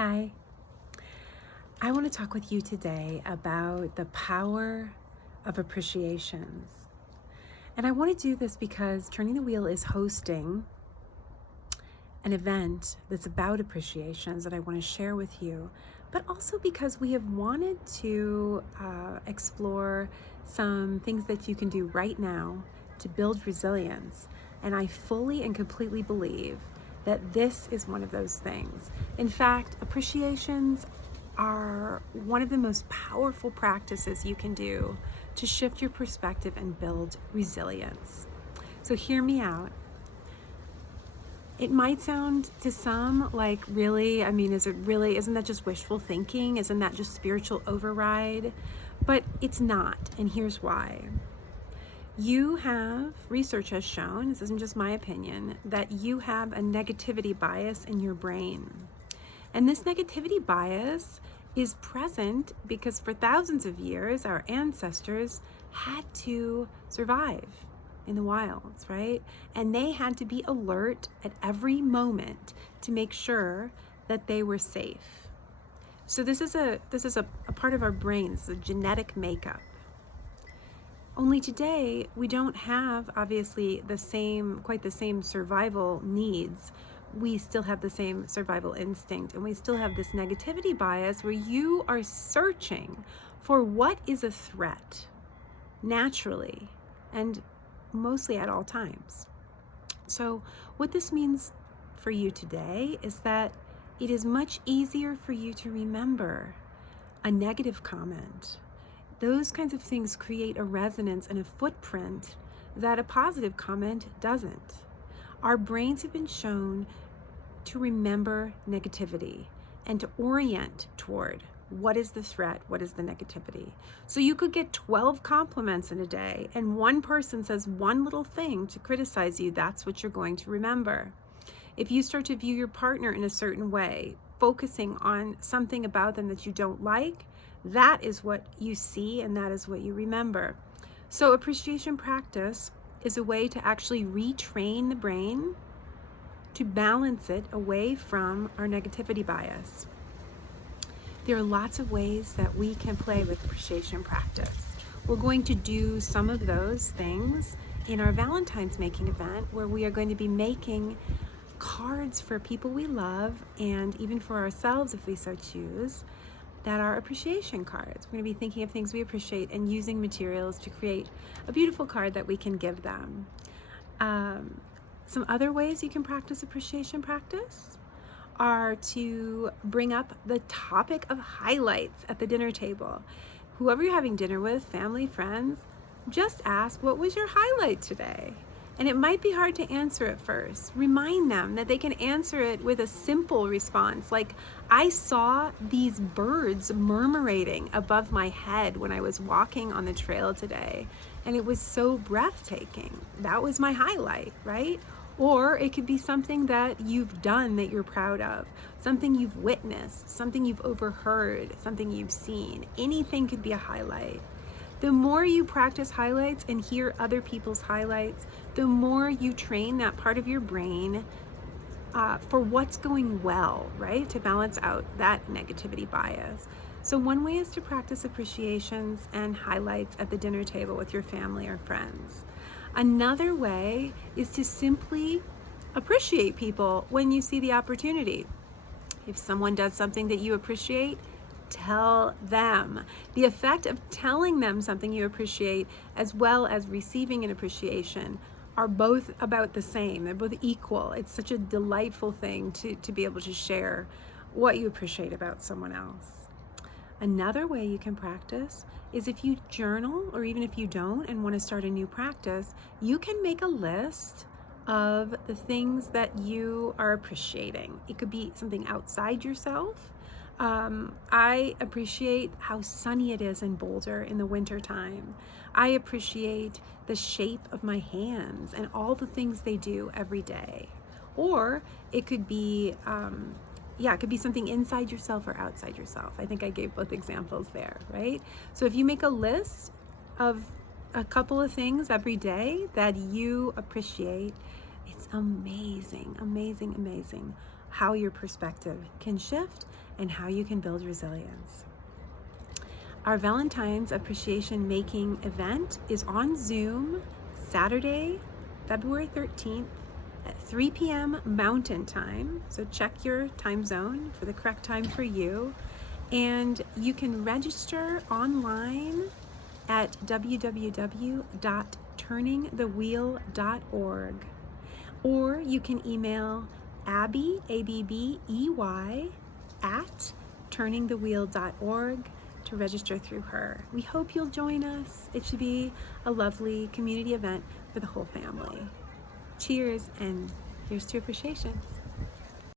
Hi. I want to talk with you today about the power of appreciations. And I want to do this because Turning the Wheel is hosting an event that's about appreciations that I want to share with you, but also because we have wanted to explore some things that you can do right now to build resilience. And I fully and completely believe that this is one of those things. In fact, appreciations are one of the most powerful practices you can do to shift your perspective and build resilience. So hear me out. It might sound to some like, really, isn't that just wishful thinking? Isn't that just spiritual override? But it's not, and here's why. Research has shown, this isn't just my opinion, that you have a negativity bias in your brain. And this negativity bias is present because for thousands of years, our ancestors had to survive in the wilds, right? And they had to be alert at every moment to make sure that they were safe. So this is a part of our brains, a genetic makeup. Only today, we don't have, obviously, quite the same survival needs. We still have the same survival instinct, and we still have this negativity bias where you are searching for what is a threat naturally and mostly at all times. So what this means for you today is that it is much easier for you to remember a negative comment. Those kinds of things create a resonance and a footprint that a positive comment doesn't. Our brains have been shown to remember negativity and to orient toward what is the threat, what is the negativity. So you could get 12 compliments in a day, and one person says one little thing to criticize you, that's what you're going to remember. If you start to view your partner in a certain way, focusing on something about them that you don't like, that is what you see and that is what you remember. So appreciation practice is a way to actually retrain the brain to balance it away from our negativity bias. There are lots of ways that we can play with appreciation practice. We're going to do some of those things in our Valentine's making event, where we are going to be making cards for people we love, and even for ourselves if we so choose, that are appreciation cards. We're going to be thinking of things we appreciate and using materials to create a beautiful card that we can give them. Some other ways you can practice appreciation practice are to bring up the topic of highlights at the dinner table. Whoever you're having dinner with, family, friends, just ask, what was your highlight today? And it might be hard to answer at first. Remind them that they can answer it with a simple response, like, I saw these birds murmurating above my head when I was walking on the trail today, and it was so breathtaking. That was my highlight, right? Or it could be something that you've done that you're proud of, something you've witnessed, something you've overheard, something you've seen. Anything could be a highlight. The more you practice highlights and hear other people's highlights, the more you train that part of your brain for what's going well, right? To balance out that negativity bias. So one way is to practice appreciations and highlights at the dinner table with your family or friends. Another way is to simply appreciate people when you see the opportunity. If someone does something that you appreciate, tell them. The effect of telling them something you appreciate as well as receiving an appreciation are both about the same. They're both equal. It's such a delightful thing to be able to share what you appreciate about someone else. Another way you can practice is if you journal, or even if you don't and want to start a new practice, you can make a list of the things that you are appreciating. It could be something outside yourself. I appreciate how sunny it is in Boulder in the wintertime. I appreciate the shape of my hands and all the things they do every day. Or it could be, it could be something inside yourself or outside yourself. I think I gave both examples there, right? So if you make a list of a couple of things every day that you appreciate, it's amazing, amazing, amazing how your perspective can shift and how you can build resilience. Our Valentine's Appreciation Making event is on Zoom Saturday, February 13th at 3 p.m. Mountain Time. So check your time zone for the correct time for you. And you can register online at www.turningthewheel.org. Or you can email Abbey, ABBEY, at turningthewheel.org to register through her. We hope you'll join us. It should be a lovely community event for the whole family. Cheers, and here's to appreciation.